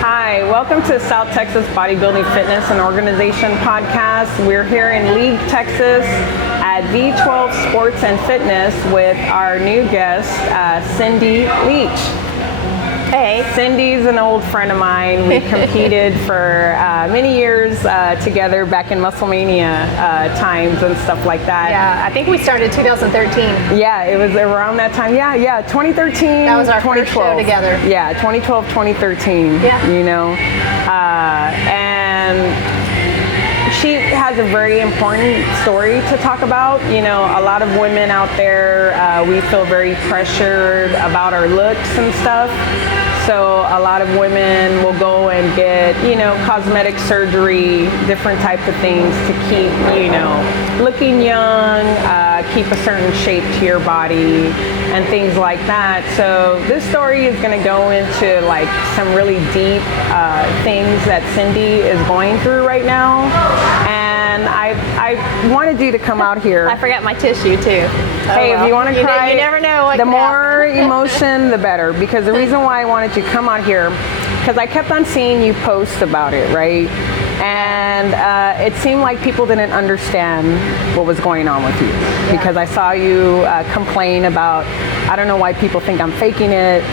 Hi, welcome to South Texas Bodybuilding Fitness and Organization Podcast. We're here in League, Texas at V12 Sports and Fitness with our new guest, Cindy Leach. Hey. Cindy's an old friend of mine. We competed for many years together back in Musclemania times and stuff like that. Yeah, I think we started 2013. Yeah, it was around that time. Yeah, 2013. That was our 2012. first show together. Yeah, 2012, 2013. Yeah. You know, and she has a very important story to talk about. You know, a lot of women out there, we feel very pressured about our looks and stuff. So a lot of women will go and get, you know, cosmetic surgery, different types of things to keep, you know, looking young, keep a certain shape to your body and things like that. So this story is going to go into like some really deep things that Cindy is going through right now. And I wanted you to come out here. I forgot my tissue too. Hey, if you want to cry, you never know what the can more happen. emotion, the better. Because the reason why I wanted you to come out here, because I kept on seeing you post about it, right? And it seemed like people didn't understand what was going on with you. Yeah. Because I saw you complain about, I don't know why people think I'm faking it,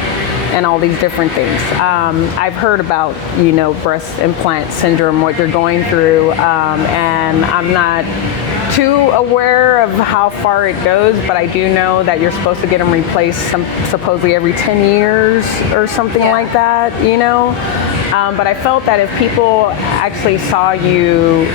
and all these different things. I've heard about, you know, breast implant syndrome, what you're going through, and I'm not too aware of how far it goes, but I do know that you're supposed to get them replaced supposedly every 10 years or something like that, you know? But I felt that if people actually saw you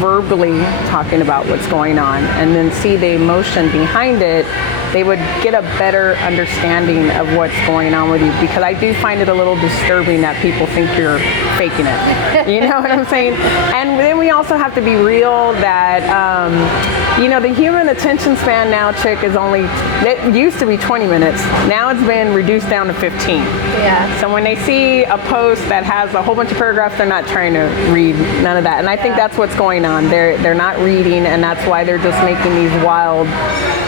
verbally talking about what's going on and then see the emotion behind it, they would get a better understanding of what's going on with you, because I do find it a little disturbing that people think you're faking it. You know what I'm saying? And then we also have to be real that, you know, the human attention span now, chick, is only, it used to be 20 minutes. Now it's been reduced down to 15. Yeah. So when they see a post that has a whole bunch of paragraphs, they're not trying to read none of that. And I think that's what's going on. They're not reading, and that's why they're just making these wild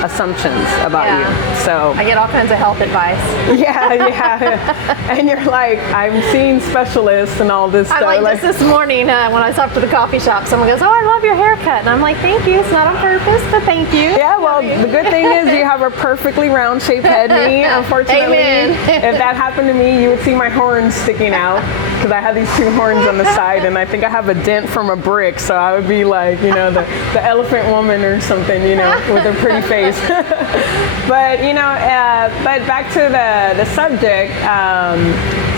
assumptions about you. So I get all kinds of health advice. yeah. And you're like, I'm seeing specialists and all this stuff. Just this morning when I stopped at the coffee shop, someone goes, "Oh, I love your haircut," and I'm like, "Thank you. It's not on purpose, but thank you." Yeah, well, the good thing is you have a perfectly round-shaped head. Me, unfortunately, if that happened to me, you would see my horns sticking out, because I have these two horns on the side, and I think I have a dent from a brick, so I would be like, you know, the elephant woman or something, you know, with a pretty face. But, you know, but back to the subject,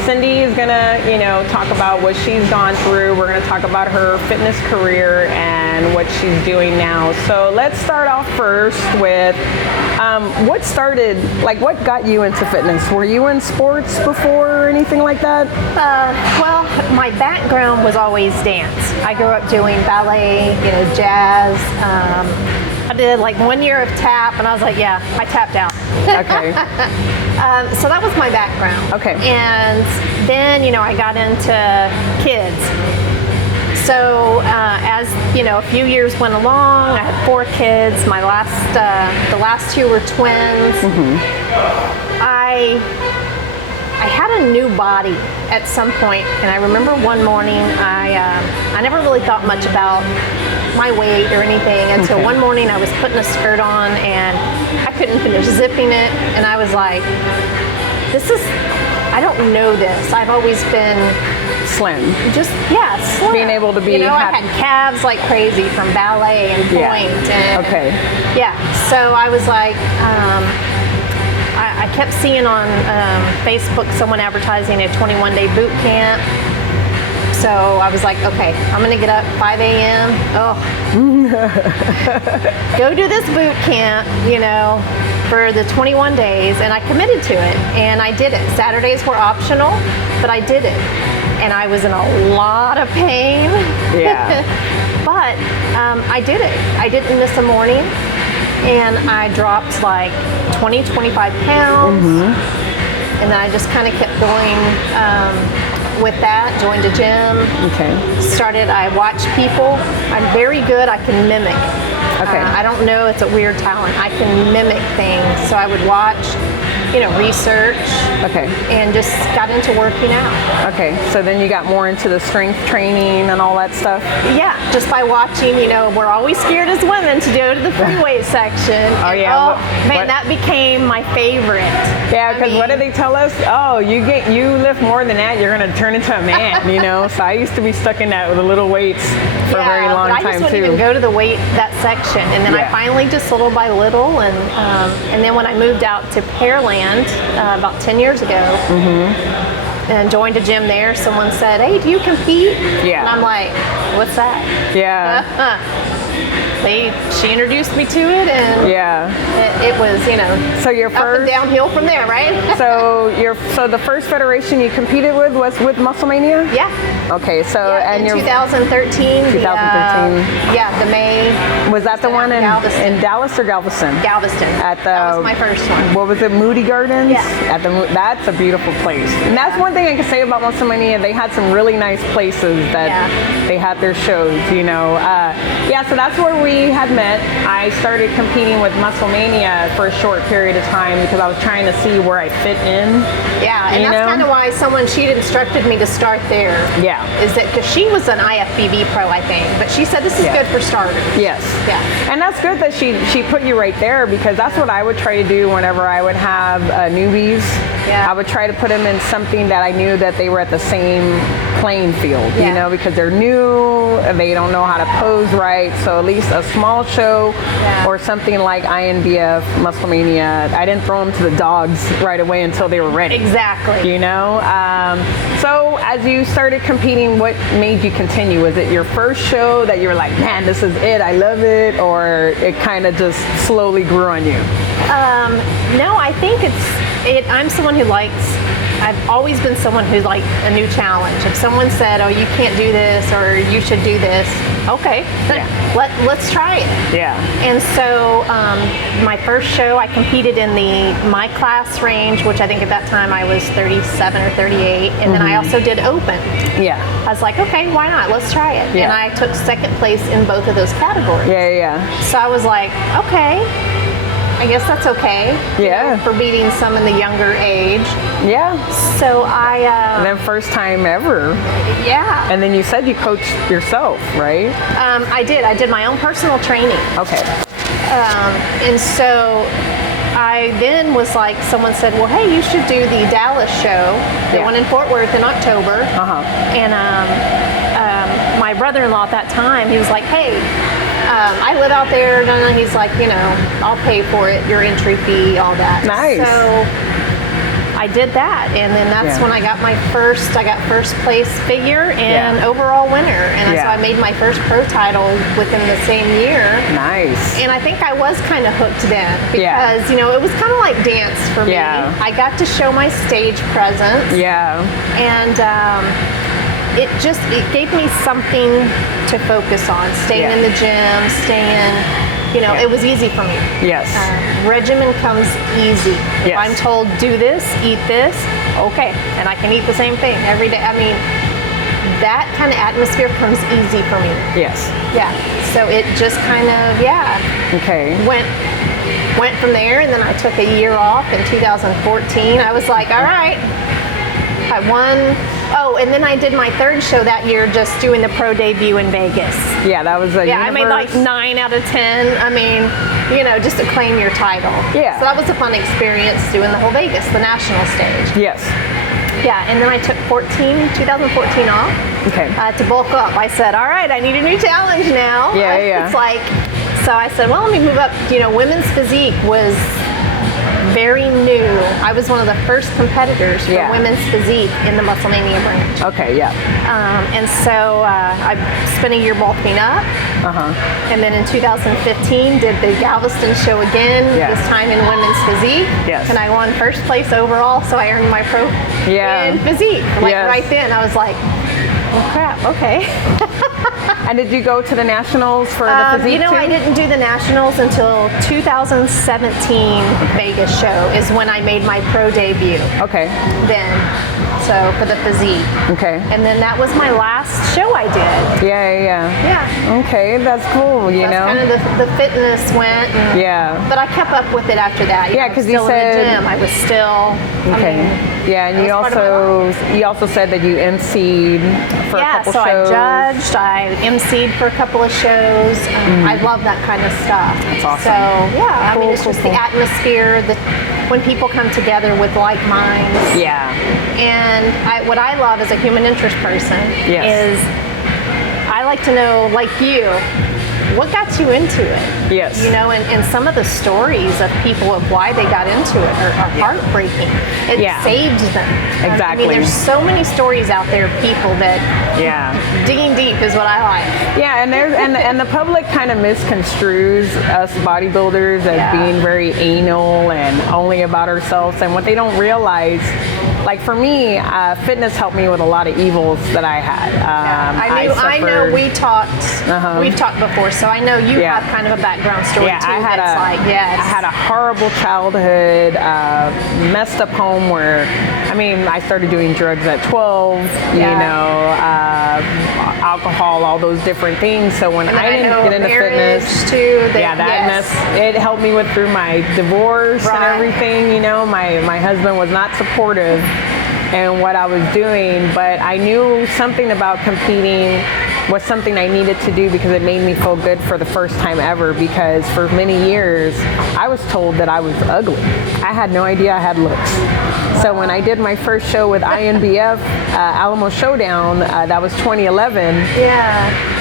Cindy is gonna, you know, talk about what she's gone through. We're gonna talk about her fitness career and what she's doing now. So let's start off first with what started, like what got you into fitness? Were you in sports before or anything like that? Well, my background was always dance. I grew up doing ballet, you know, jazz. I did like 1 year of tap, and I was like, yeah, I tapped out. Okay. So that was my background. Okay. And then, you know, I got into kids. So as, you know, a few years went along, I had 4 kids. My the last 2 were twins. Mm-hmm. I had a new body at some point, and I remember one morning, I never really thought much about my weight or anything until one morning I was putting a skirt on and I couldn't finish zipping it, and I was like, I don't know this. I've always been Slim. just, slim. Being able to be, you know, I had calves like crazy from ballet and point. And, yeah, so I was like, I kept seeing on Facebook someone advertising a 21-day boot camp. So I was like, okay, I'm gonna get up 5 a.m. Go do this boot camp, you know, for the 21 days, and I committed to it, and I did it. Saturdays were optional, but I did it, and I was in a lot of pain. Yeah. But I did it. I didn't miss a morning, and I dropped like 20, 25 pounds, and then I just kind of kept going. With that, joined a gym. Okay. I watch people. I'm very good. I can mimic. Okay. I don't know. It's a weird talent. I can mimic things. So I would watch research. Okay. And just got into working out. Okay. So then you got more into the strength training and all that stuff? Yeah, just by watching, we're always scared as women to go to the free weight section. Oh, yeah. That became my favorite. Yeah, because what did they tell us? Oh, you lift more than that, you're going to turn into a man, So I used to be stuck in that with the little weights for a very long time, too. I just wouldn't even go to that section. And then I finally just little by little. And then when I moved out to Pearland about 10 years ago, and joined a gym there, someone said, "Hey, do you compete?" Yeah. And I'm like, "What's that?" Yeah. She introduced me to it, and it was, so your up first, and downhill from there, right? so the first federation you competed with was with Musclemania? Yeah. Okay, so in 2013. 2013. The May. Was that the one in Dallas or Galveston? Galveston. That was my first one. What was it, Moody Gardens? Yeah. That's a beautiful place. And that's one thing I can say about Musclemania. They had some really nice places that they had their shows, so that's where we had met. I started competing with Musclemania for a short period of time because I was trying to see where I fit in. Yeah, and that's kind of why she'd instructed me to start there. Yeah. Is that because she was an IFBB pro, I think, but she said this is good for starters. Yes. Yeah. And that's good that she put you right there, because that's what I would try to do whenever I would have newbies. Yeah. I would try to put them in something that I knew that they were at the same playing field, because they're new, they don't know how to pose right. So at least a small show or something like INBF, Musclemania, I didn't throw them to the dogs right away until they were ready. Exactly. So as you started competing, what made you continue? Was it your first show that you were like, man, this is it, I love it, or it kind of just slowly grew on you? No, I think I'm someone who I've always been someone who liked a new challenge. If someone said, oh, you can't do this, or you should do this, okay, let's try it. Yeah. And so my first show, I competed in my class range, which I think at that time I was 37 or 38, and then I also did open. Yeah. I was like, okay, why not? Let's try it. Yeah. And I took second place in both of those categories. Yeah. So I was like, okay, I guess that's okay. Yeah. For beating some in the younger age. Yeah. So and then first time ever. Yeah. And then you said you coached yourself, right? I did. I did my own personal training. Okay. And so I then was like, someone said, well, hey, you should do the Dallas show, the one in Fort Worth in October. And my brother-in-law at that time, he was like, hey, I live out there, and he's like, I'll pay for it, your entry fee, all that. Nice. So I did that, and then that's when I got first place figure and overall winner, and so I made my first pro title within the same year. Nice. And I think I was kind of hooked then, because it was kind of like dance for me. I got to show my stage presence. Yeah. And it gave me something to focus on, staying in the gym, it was easy for me. Yes. Regimen comes easy. If Yes. I'm told, do this, eat this, okay, and I can eat the same thing every day. I mean, that kind of atmosphere comes easy for me. Yes. Yeah, so it just kind of, okay, went from there, and then I took a year off in 2014. I was like, all right, I won. Oh, and then I did my third show that year, just doing the pro debut in Vegas. Yeah, that was a I made like 9 out of 10. I mean, just to claim your title. Yeah. So that was a fun experience doing the whole Vegas, the national stage. Yes. Yeah, and then I took 2014 off. Okay. To bulk up. I said, all right, I need a new challenge now. Yeah. It's like, so I said, well, let me move up. Women's physique was very new. I was one of the first competitors for women's physique in the Musclemania branch. Okay, yeah. And so I spent a year bulking up. And then in 2015 did the Galveston show again, this time in women's physique. Yes. And I won first place overall, so I earned my pro in physique. Right then, I was like, oh crap, okay. And did you go to the nationals for the physique too? I didn't do the nationals until 2017 Vegas show is when I made my pro debut. Okay. Then. so for the physique. Okay. And then that was my last show I did. Yeah. Okay, that's cool, you know? Kind of the fitness went. And, but I kept up with it after that. Yeah, because you said... in the gym. I was still... Okay. And you also said that you emceed for a couple shows. Yeah, so I judged, I emceed for a couple of shows. I love that kind of stuff. That's awesome. So, yeah, I mean, it's just the atmosphere, when people come together with like minds. Yeah. And what I love as a human interest person is I like to know, like you, what got you into it? Yes. You know, and some of the stories of people of why they got into it are heartbreaking. It saves them. Exactly. I mean, there's so many stories out there of people that digging deep is what I like. Yeah, and the public kind of misconstrues us bodybuilders as being very anal and only about ourselves, and what they don't realize, like for me, fitness helped me with a lot of evils that I had. I know we've talked before, so I know you have kind of a background story too. I had a horrible childhood, messed up home where, I mean, I started doing drugs at 12, you know, alcohol, all those different things. So when I didn't get into fitness, it helped me through my divorce and everything. You know, my husband was not supportive in what I was doing, but I knew something about competing was something I needed to do because it made me feel good for the first time ever, because for many years I was told that I was ugly. I had no idea I had looks. So when I did my first show with INBF, Alamo Showdown, that was 2011,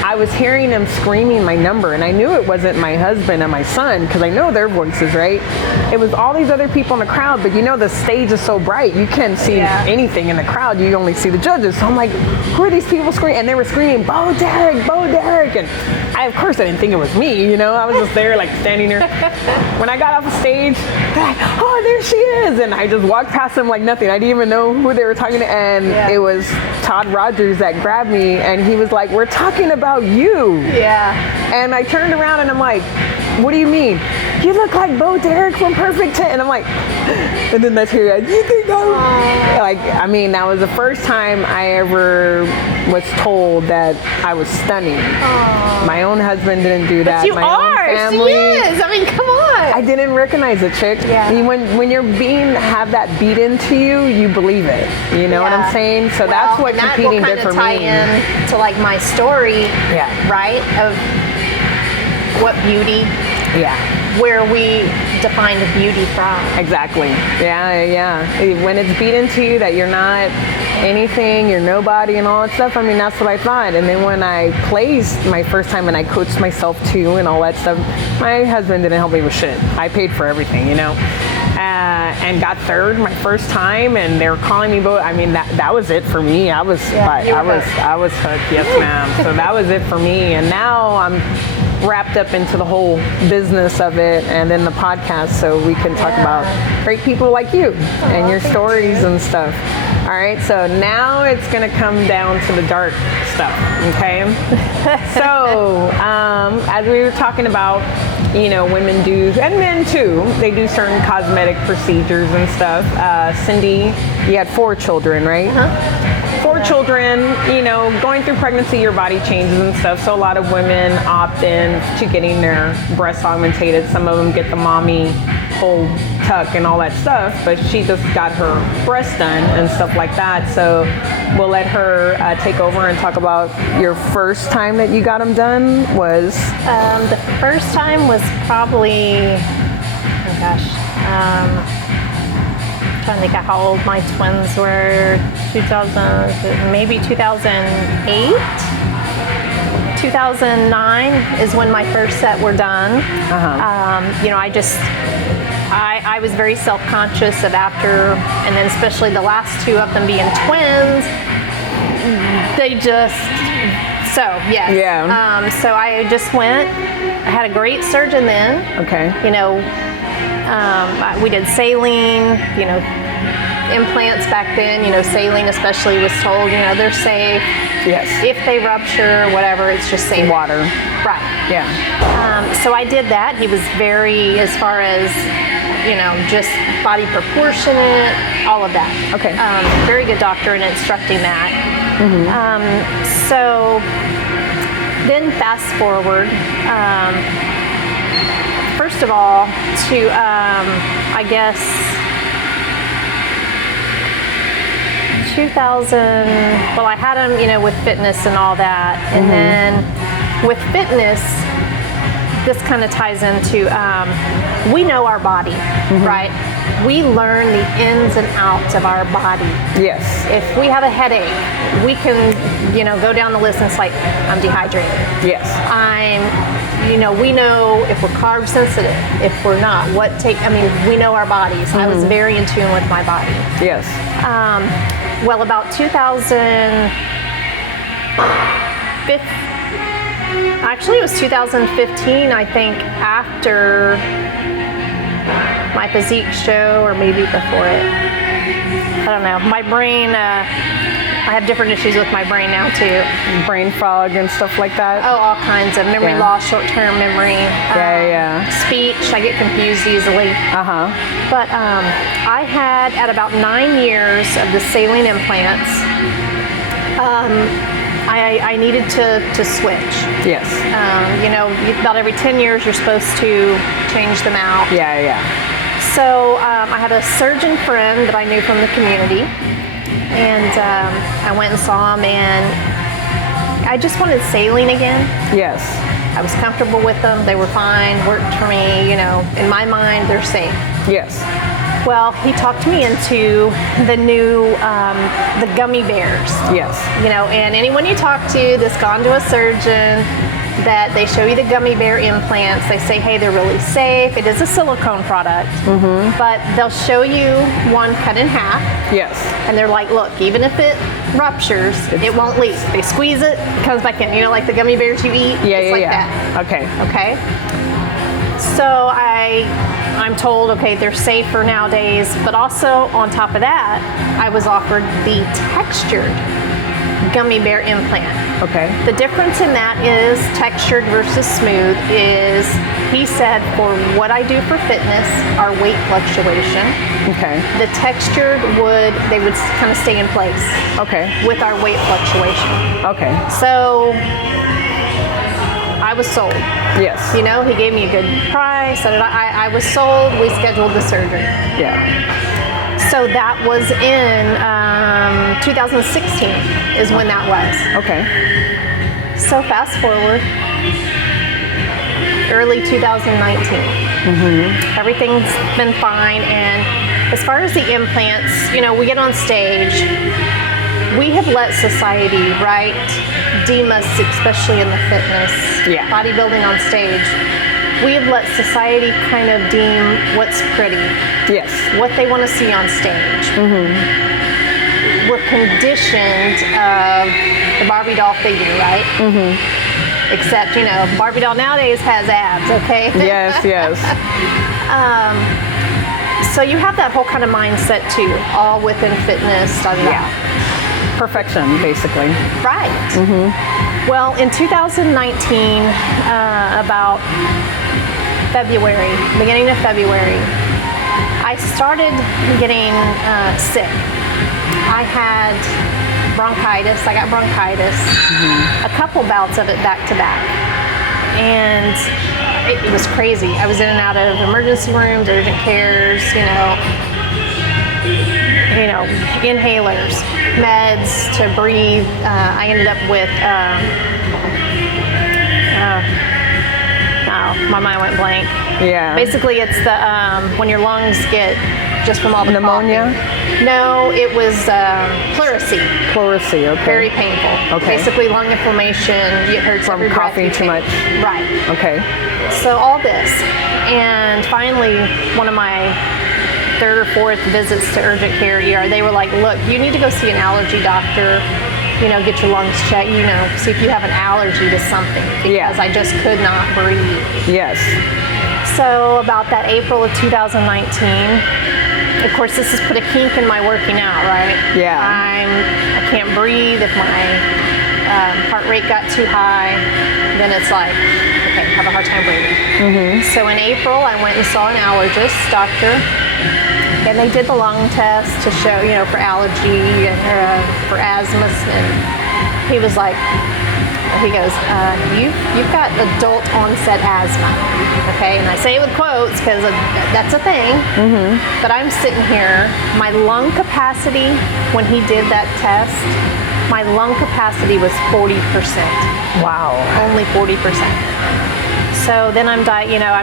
I was hearing them screaming my number, and I knew it wasn't my husband and my son because I know their voices, right? It was all these other people in the crowd, but you know the stage is so bright, you can't see anything in the crowd, you only see the judges. So I'm like, who are these people screaming? And they were screaming, Bo Derek, and of course I didn't think it was me, you know, I was just there like standing there. When I got off the stage, they're like, oh, there she is, and I just walked past them like nothing. I didn't even know who they were talking to, and it was Todd Rogers that grabbed me, and he was like, we're talking about you. And I turned around and I'm like, what do you mean? You look like Bo Derek from Perfect 10. And I'm like, and then that's here, you think I'm like, I mean, that was the first time I ever was told that I was stunning. My own husband didn't do that. But you my are. Own family, She is. I mean, come on. I didn't recognize it, chick. When you're have that beat into you, you believe it. You know what I'm saying? So that's what competing did for me. Tie in to like my story, right? Of what beauty, where we define the beauty from. Exactly. When it's beat into you that you're not anything, you're nobody and all that stuff, I mean, that's what I thought. And then when I placed my first time and I coached myself too and all that stuff, my husband didn't help me with shit. I paid for everything, you know. And got third my first time, and they were calling me Bo. I mean, that was it for me. I was hooked. Yes, ma'am. So that was it for me. And now I'm wrapped up into the whole business of it, and then the podcast, so we can talk about great people like you and your stories and stuff. All right, so now it's gonna come down to the dark stuff, okay? So, as we were talking about, you know, women do, and men too, they do certain cosmetic procedures and stuff. Cindy, you had 4 children, right? 4 children, you know, going through pregnancy, your body changes and stuff. So a lot of women opt in to getting their breasts augmentated. Some of them get the mommy whole tuck and all that stuff, but she just got her breasts done and stuff like that. So we'll let her take over and talk about your first time that you got them done was? The first time was probably, trying to think of how old my twins were. 2008. 2009 is when my first set were done. You know, I was very self-conscious of after, and then especially the last 2 of them being twins, they just, so I just went, I had a great surgeon then. You know, we did saline, you know, implants back then, you know, saline especially was told, you know, they're safe. If they rupture, whatever, it's just safe. Water. Right. So I did that. He was very, as far as, you know, just body proportionate, all of that. Okay. Very good doctor in instructing that. So then fast forward, first of all, to, I guess, 2000, well, I had him, with fitness and all that. And then with fitness, this kind of ties into, we know our body, right? We learn the ins and outs of our body. Yes. If we have a headache, we can, go down the list and it's like, I'm dehydrated. Yes. We know if we're carb sensitive, if we're not, we know our bodies. I was very in tune with my body. Yes. Well, about 2015, actually it was 2015, I think, after my physique show, or maybe before it. I don't know. My brain, I have different issues with my brain now too. Brain fog and stuff like that. Oh, all kinds of memory loss, short-term memory. Speech, I get confused easily. But I had, at about 9 years of the saline implants, I needed to switch. Yes. About every 10 years you're supposed to change them out. Yeah. So I had a surgeon friend that I knew from the community, and I went and saw him, and I just wanted saline again. Yes. I was comfortable with them. They were fine, worked for me, in my mind, they're safe. Yes. Well, he talked me into the new, the gummy bears. Yes. And anyone you talk to that's gone to a surgeon, that they show you the gummy bear implants, they say, hey, they're really safe. It is a silicone product, but they'll show you one cut in half. Yes. And they're like, look, even if it ruptures, it won't leak. They squeeze it, it comes back in. Like the gummy bears you eat? It's like that. Okay. So I'm told, okay, they're safer nowadays, but also on top of that, I was offered the textured gummy bear implant. Okay. The difference in that is textured versus smooth is, he said, for what I do for fitness, our weight fluctuation. Okay. The textured they would kind of stay in place. Okay. With our weight fluctuation. Okay. So I was sold. Yes. He gave me a good price. I was sold. We scheduled the surgery. Yeah. So that was in 2016 is when that was. Okay. So fast forward, early 2019. Everything's been fine. And as far as the implants, we get on stage. We have let society, deem us, especially in the fitness, bodybuilding on stage. We have let society kind of deem what's pretty. Yes. What they want to see on stage. We're conditioned of the Barbie doll figure, right? Except, Barbie doll nowadays has abs, okay? Yes. So you have that whole kind of mindset too, all within fitness. Perfection, basically. Right. Well, in 2019, about February, beginning of February, I started getting sick. I had bronchitis. I got bronchitis. A couple bouts of it back to back. And it was crazy. I was in and out of emergency rooms, urgent cares, inhalers, meds to breathe. I ended up with, my mind went blank. Yeah. Basically, it's the when your lungs get just from all the pneumonia. Coughing. No, it was pleurisy. Pleurisy. Okay. Very painful. Okay. Basically, lung inflammation. It hurts from every breath coughing you too take. much. Right. Okay. So all this, and finally, one of my third or fourth visits to urgent care ER, they were like, look, you need to go see an allergy doctor, get your lungs checked, see if you have an allergy to something, because I just could not breathe. Yes. So about that April of 2019, of course, this has put a kink in my working out, right? Yeah. I can't breathe. If my heart rate got too high, then it's like, okay, I have a hard time breathing. So in April, I went and saw an allergist doctor. And they did the lung test to show, for allergy and for asthma. And he was like, he goes, you've got adult onset asthma, okay? And I say it with quotes because that's a thing. But I'm sitting here, my lung capacity, when he did that test, my lung capacity was 40%. Wow. Only 40%. So then I'm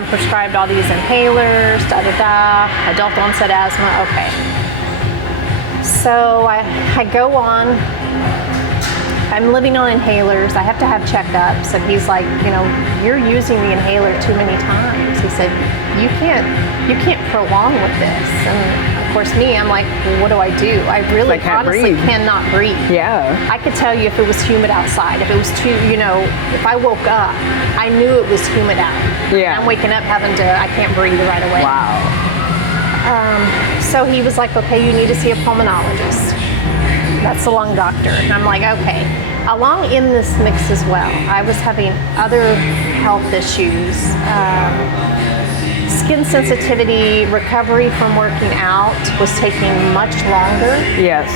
prescribed all these inhalers, adult onset asthma, okay. So I go on, I'm living on inhalers, I have to have checkups, and he's like, you're using the inhaler too many times. He said, you can't prolong with this. And of course I'm like, well, what do? I really honestly cannot breathe. Yeah. I could tell you if it was humid outside, if it was too, if I woke up, I knew it was humid out. Yeah. I'm waking up I can't breathe right away. Wow. So he was like, okay, you need to see a pulmonologist. That's the lung doctor. And I'm like, okay. Along in this mix as well, I was having other health issues. Skin sensitivity, recovery from working out was taking much longer. Yes.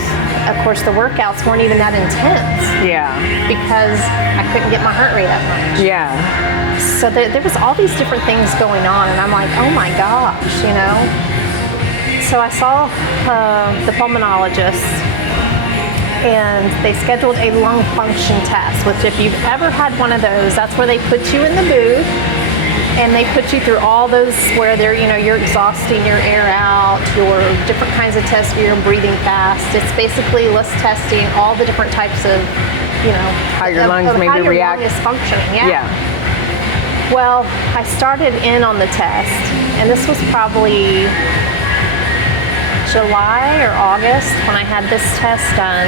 Of course, the workouts weren't even that intense. Yeah. Because I couldn't get my heart rate up much. Yeah. So there was all these different things going on, and I'm like, oh my gosh, So I saw the pulmonologist, and they scheduled a lung function test, which if you've ever had one of those, that's where they put you in the booth, and they put you through all those where you're exhausting your air out, your different kinds of tests where you're breathing fast. It's basically testing all the different types of, how your lungs maybe how your react. lung is functioning. Yeah. Yeah. Well, I started in on the test, and this was probably July or August when I had this test done.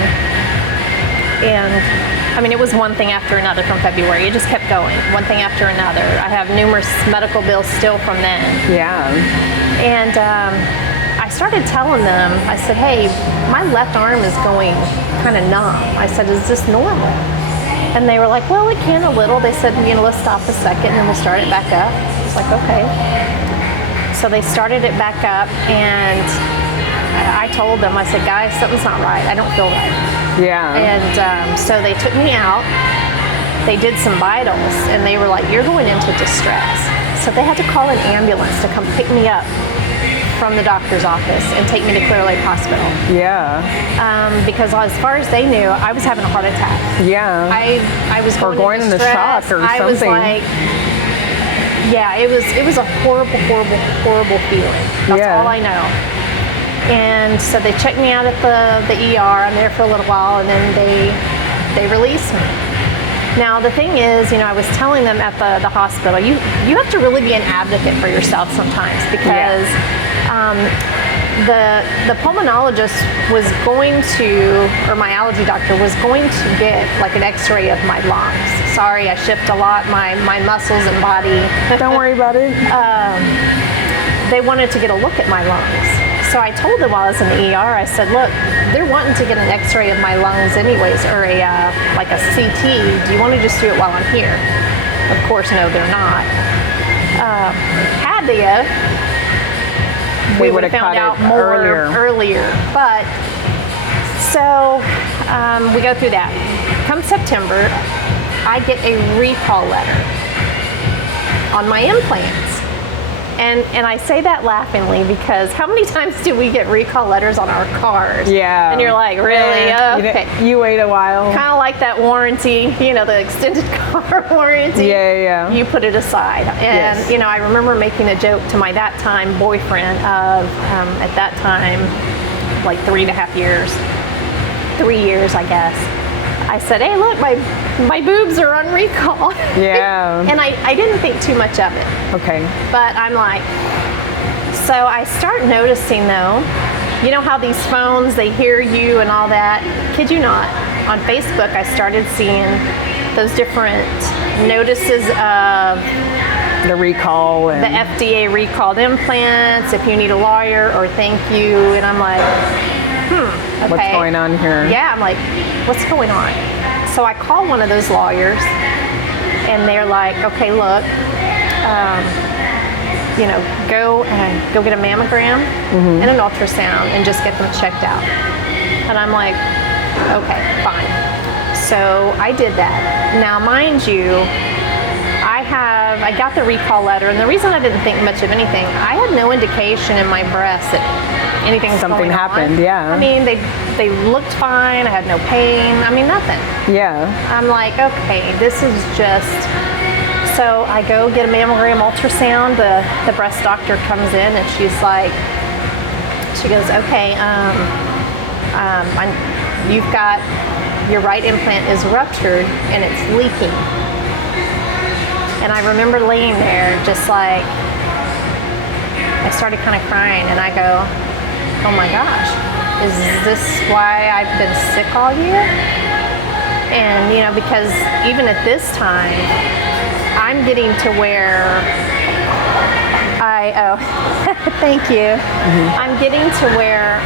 And it was one thing after another from February. It just kept going, one thing after another. I have numerous medical bills still from then. Yeah. And I started telling them, I said, hey, my left arm is going kind of numb. I said, is this normal? And they were like, well, it can a little. They said, let's stop a second and we'll start it back up. It's like, okay. So they started it back up, and I told them, I said, guys, something's not right. I don't feel right. Yeah. And so they took me out. They did some vitals, and they were like, you're going into distress. So they had to call an ambulance to come pick me up from the doctor's office and take me to Clear Lake Hospital. Yeah. Because as far as they knew, I was having a heart attack. Yeah. I was going into shock or something. I was like, yeah, it was a horrible, horrible, horrible feeling. That's all I know. And so they checked me out at the ER. I'm there for a little while, and then they released me. Now the thing is, I was telling them at the hospital, you have to really be an advocate for yourself sometimes, because the pulmonologist was going to, or my allergy doctor was going to get like an x-ray of my lungs. Sorry, I shift a lot, my muscles and body. Don't worry about it. They wanted to get a look at my lungs. So I told them while I was in the ER, I said, look, they're wanting to get an x-ray of my lungs anyways, or like a CT. Do you want to just do it while I'm here? Of course, no, they're not. Had they, we would have found out more earlier. But, so we go through that. Come September, I get a recall letter on my implants. And I say that laughingly because how many times do we get recall letters on our cars? Yeah. And you're like, really? Okay. You wait a while. Kind of like that warranty, the extended car warranty. Yeah. You put it aside. And, I remember making a joke to my that time boyfriend of, at that time, like 3.5 years. 3 years, I guess. I said, hey, look, my boobs are on recall. Yeah. And I didn't think too much of it. Okay. But I'm like, so I start noticing though, how these phones, they hear you and all that. Kid you not, on Facebook, I started seeing those different notices of the recall and the FDA recalled implants, if you need a lawyer, or thank you. And I'm like, okay. What's going on here? Yeah, I'm like, what's going on? So I call one of those lawyers, and they're like, okay, look, go get a mammogram and an ultrasound and just get them checked out. And I'm like, okay, fine. So I did that. Now, mind you, I got the recall letter, and the reason I didn't think much of anything, I had no indication in my breast that anything was Something going happened, on. yeah. I mean, they looked fine. I had no pain. I mean, nothing. Yeah. I'm like, okay, this is just. So I go get a mammogram ultrasound. The breast doctor comes in, and she goes, okay, you've got your right implant is ruptured and it's leaking. And I remember laying there just like, I started kind of crying, and I go, oh my gosh, is this why I've been sick all year? And because even at this time, I'm getting to where thank you. I'm getting to where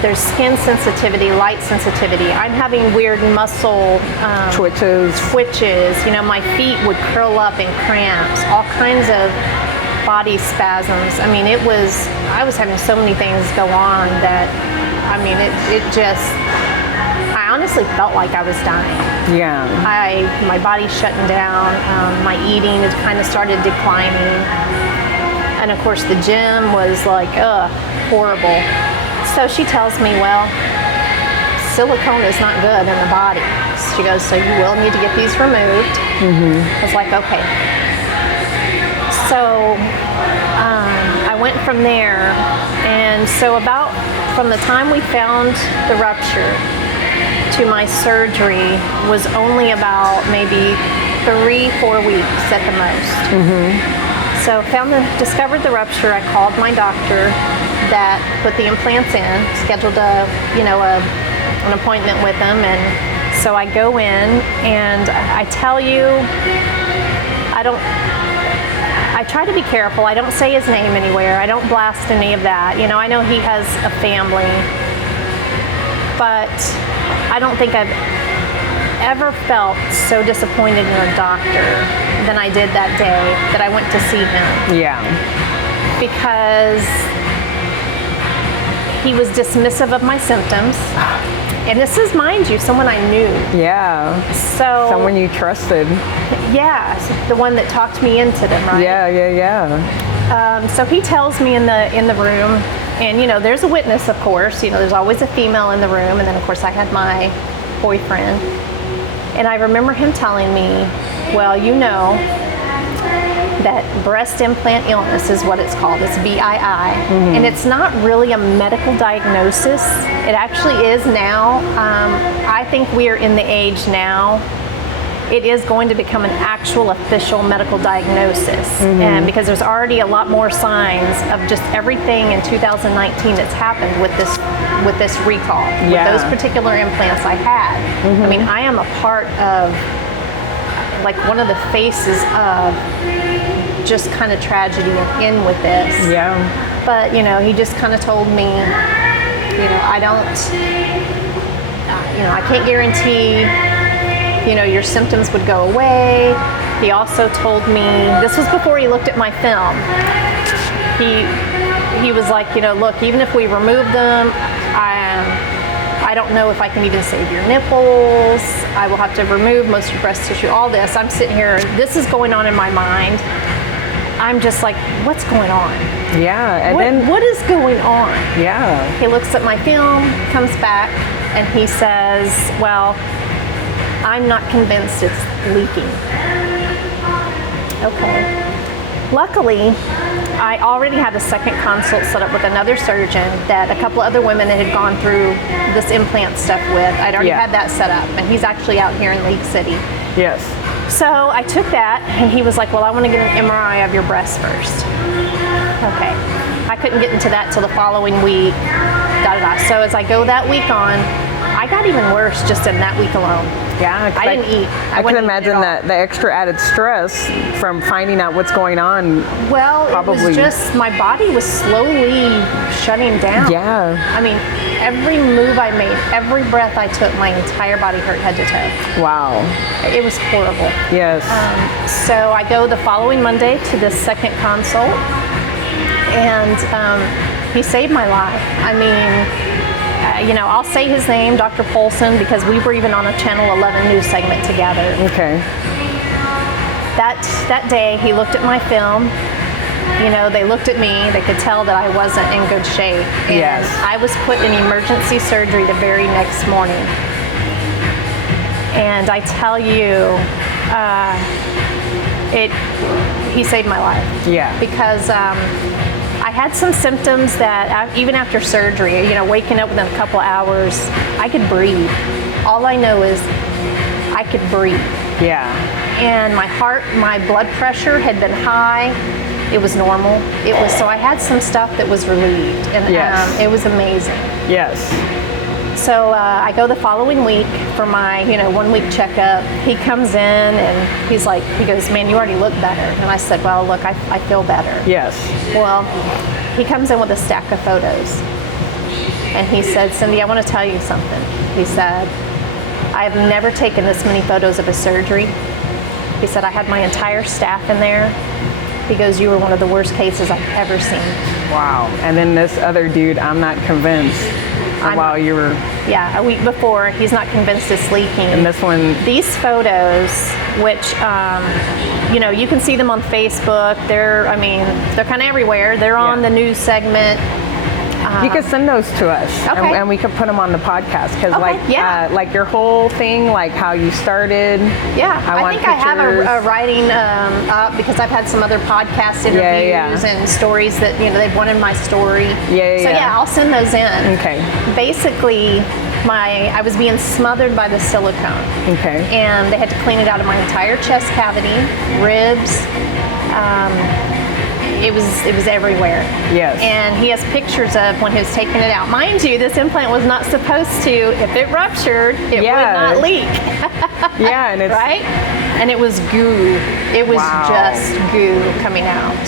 there's skin sensitivity, light sensitivity. I'm having weird muscle twitches. My feet would curl up in cramps, all kinds of body spasms. I mean, I was having so many things go on that, I mean, I honestly felt like I was dying. Yeah. My body's shutting down. My eating has kind of started declining. And of course the gym was like, horrible. So she tells me, well, silicone is not good in the body. She goes, so you will need to get these removed. I was like, okay. So I went from there. And so from the time we found the rupture to my surgery was only about maybe 3-4 weeks at the most. So discovered the rupture. I called my doctor that put the implants in, scheduled an appointment with them, and so I go in, and I tell you, I try to be careful. I don't say his name anywhere. I don't blast any of that. I know he has a family, but I don't think I've ever felt so disappointed in a doctor than I did that day that I went to see him. Yeah. Because he was dismissive of my symptoms. And this is, mind you, someone I knew. Yeah. So someone you trusted. Yeah, the one that talked me into them, right? Yeah. So he tells me in the room, and there's a witness, of course. There's always a female in the room, and then of course I had my boyfriend. And I remember him telling me, well, that breast implant illness is what it's called. It's BII. And it's not really a medical diagnosis. It actually is now. I think we are in the age now. It is going to become an actual official medical diagnosis. And because there's already a lot more signs of just everything in 2019 that's happened with this recall, with those particular implants I had. I mean, I am a part of like one of the faces of just kind of tragedy in with this. Yeah. But he just kind of told me, I can't guarantee, your symptoms would go away. He also told me, this was before he looked at my film. He was like, look, even if we remove them, I don't know if I can even save your nipples. I will have to remove most of your breast tissue, all this. I'm sitting here, this is going on in my mind. I'm just like, what's going on? Yeah. And what is going on? Yeah. He looks at my film, comes back, and he says, well, I'm not convinced it's leaking. Okay. Luckily, I already had a second consult set up with another surgeon that a couple other women had gone through this implant stuff with. I'd already had that set up, and he's actually out here in Lake City. Yes. So I took that, and he was like, well, I want to get an MRI of your breast first. Okay. I couldn't get into that till the following week. So as I go that week on, I I got even worse just in that week alone. Yeah, I didn't eat. I can imagine that the extra added stress from finding out what's going on. Well, probably. It was just my body was slowly shutting down. Yeah. I mean, every move I made, every breath I took, my entire body hurt head to toe. Wow. It was horrible. Yes. So I go the following Monday to this second consult, and he saved my life. I mean, I'll say his name, Dr. Polson, because we were even on a Channel 11 news segment together. Okay. That day, he looked at my film. They looked at me. They could tell that I wasn't in good shape. And yes. I was put in emergency surgery the very next morning. And I tell you, he saved my life. Yeah. Because I had some symptoms that even after surgery, waking up within a couple hours, I could breathe. All I know is I could breathe. Yeah. And my blood pressure had been high. It was normal. So I had some stuff that was relieved, and yes. It was amazing. Yes. So I go the following week for my 1 week checkup. He comes in and he goes, man, you already look better. And I said, well, look, I feel better. Yes. Well, he comes in with a stack of photos. And he said, Cindy, I want to tell you something. He said, I've never taken this many photos of a surgery. He said, I had my entire staff in there. He goes, you were one of the worst cases I've ever seen. Wow. And then this other dude, I'm not convinced. While you were... Yeah, a week before, he's not convinced it's leaking. And this one... These photos, which, you can see them on Facebook. They're kind of everywhere. They're on the news segment. You could send those to us, okay. and we could put them on the podcast, because okay, like your whole thing, like how you started. Yeah, I think I have a writing up, because I've had some other podcast interviews and stories that they've wanted my story. So I'll send those in. Okay. Basically, I was being smothered by the silicone. Okay. And they had to clean it out of my entire chest cavity, ribs. It was everywhere. Yes. And he has pictures of when he was taking it out. Mind you, this implant was not supposed to, if it ruptured, it would not leak. Yeah, and it's... Right? And it was goo. It was just goo coming out.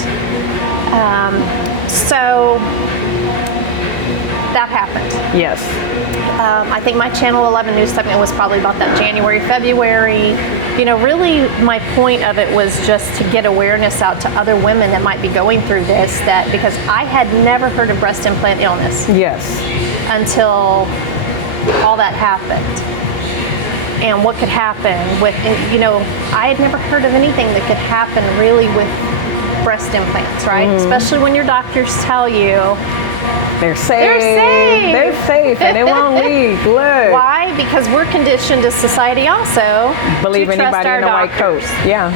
So that happened. Yes. I think my Channel 11 news segment was probably about that January, February. Really my point of it was just to get awareness out to other women that might be going through this, because I had never heard of breast implant illness. Yes. Until all that happened. And what could happen with, I had never heard of anything that could happen really with breast implants, right? Mm-hmm. Especially when your doctors tell you, they're safe, and it won't leak. Look. Why? Because we're conditioned as society also believe to anybody in a white coat. Yeah.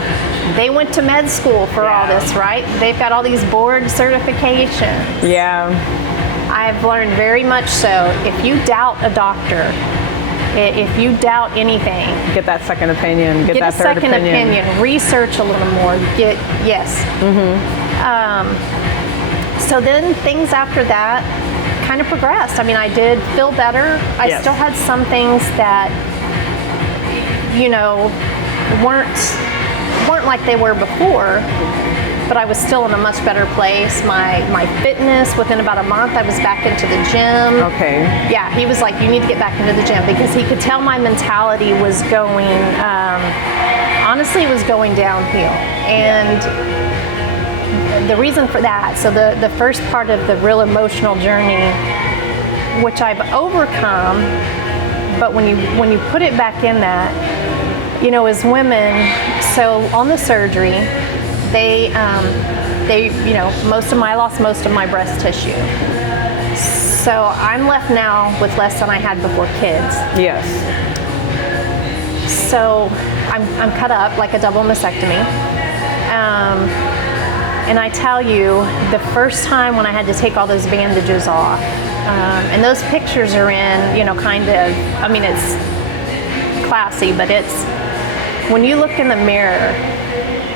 They went to med school for all this, right? They've got all these board certifications. Yeah. I've learned very much so. If you doubt a doctor, if you doubt anything, get that second opinion. Get that third second opinion. Research a little more. So then things after that kind of progressed. I did feel better. I still had some things that, weren't like they were before, but I was still in a much better place. My fitness, within about a month, I was back into the gym. Okay. Yeah, he was like, you need to get back into the gym, because he could tell my mentality was going, honestly, it was going downhill. And the reason for that, so the first part of the real emotional journey, which I've overcome, but when you put it back in that, as women, so on the surgery, I lost most of my breast tissue. So I'm left now with less than I had before kids. Yes. So I'm cut up like a double mastectomy. And I tell you, the first time when I had to take all those bandages off, and those pictures are in, it's classy, but it's, when you look in the mirror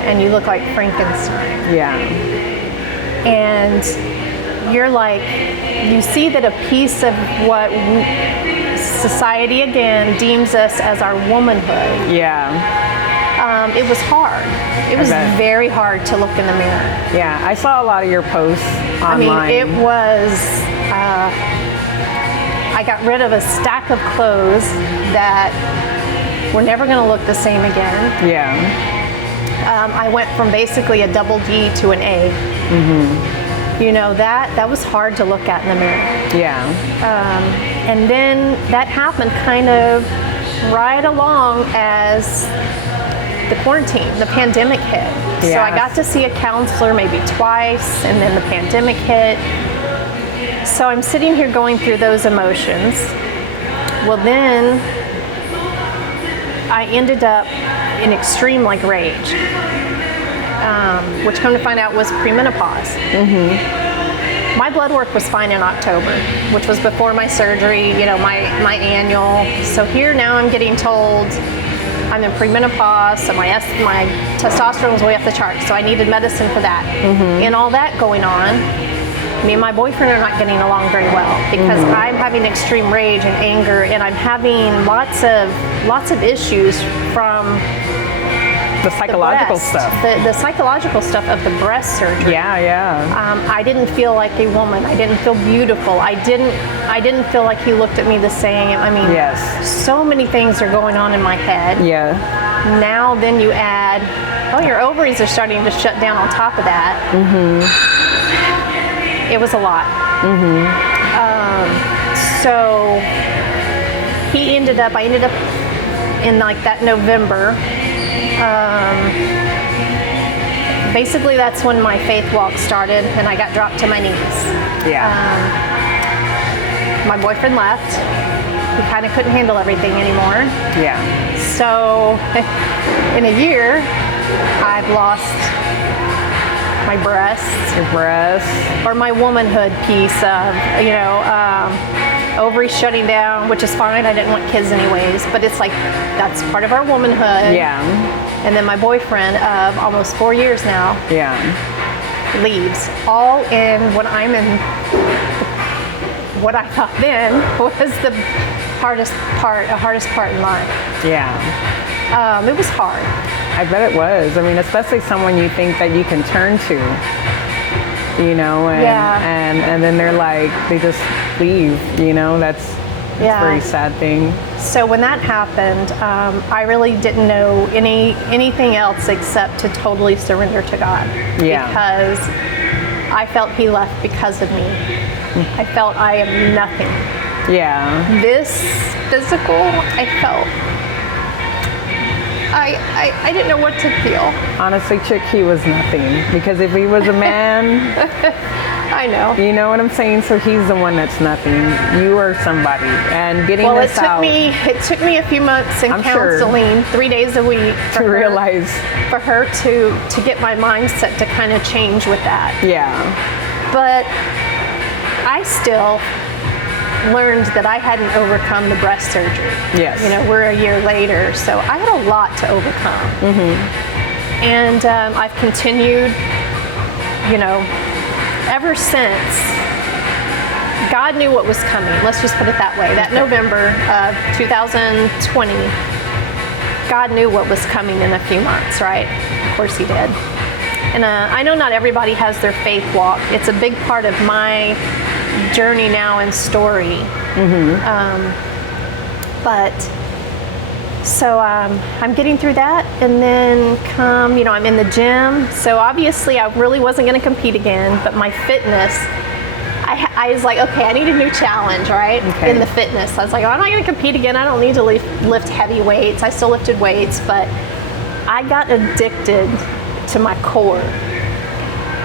and you look like Frankenstein. Yeah. And you're like, you see that a piece of what society again deems us as our womanhood. Yeah. It was hard. It was very hard to look in the mirror. Yeah, I saw a lot of your posts online. I mean, it was, I got rid of a stack of clothes that were never going to look the same again. Yeah. I went from basically a double D to an A. Mm-hmm. You know, that was hard to look at in the mirror. Yeah. And then that happened kind of right along as the quarantine, the pandemic hit. Yes. So I got to see a counselor maybe twice, and then the pandemic hit. So I'm sitting here going through those emotions. Well, then I ended up in extreme rage, which come to find out was premenopause. Mm-hmm. My blood work was fine in October, which was before my surgery, you know, my annual. So here now I'm getting told I'm in premenopause, so my testosterone was way off the charts, so I needed medicine for that. Mm-hmm. And all that going on, me and my boyfriend are not getting along very well because I'm having extreme rage and anger, and I'm having lots of issues from the psychological stuff. The psychological stuff of the breast surgery. Yeah. I didn't feel like a woman. I didn't feel beautiful. I didn't feel like he looked at me the same. I mean, yes. So many things are going on in my head. Yeah. Now then you add, your ovaries are starting to shut down on top of that. Mm-hmm. It was a lot. Mm-hmm. So I ended up in that November. Basically that's when my faith walk started, and I got dropped to my knees. Yeah. My boyfriend left. He kind of couldn't handle everything anymore. Yeah. So in a year, I've lost my breasts. Your breasts. Or my womanhood piece of, ovaries shutting down, which is fine. I didn't want kids anyways, but it's that's part of our womanhood. Yeah. And then my boyfriend of almost 4 years now. Yeah. Leaves. All in when I'm in what I thought then was the hardest part in life. Yeah. It was hard. I bet it was. I mean, especially someone you think that you can turn to, and then they just leave, that's a very sad thing. So when that happened, I really didn't know anything else except to totally surrender to God. Yeah. Because I felt he left because of me. I felt I am nothing. Yeah. This physical, I felt, I didn't know what to feel. Honestly, Chick, he was nothing. Because if he was a man, I know. You know what I'm saying? So he's the one that's nothing. You are somebody. And getting this out. It took me a few months in counseling, 3 days a week, to realize for her to get my mindset to kind of change with that. Yeah. But I still learned that I hadn't overcome the breast surgery. Yes. We're a year later, so I had a lot to overcome. Mm-hmm. And I've continued, ever since. God knew what was coming. Let's just put it that way. That November of 2020, God knew what was coming in a few months, right? Of course he did. And I know not everybody has their faith walk. It's a big part of my journey now and story. Mm-hmm. So I'm getting through that, and then I'm in the gym. So obviously I really wasn't going to compete again, but my fitness, I was like, okay, I need a new challenge, right? Okay. In the fitness. I was like, I'm not going to compete again. I don't need to lift heavy weights. I still lifted weights, but I got addicted to my core.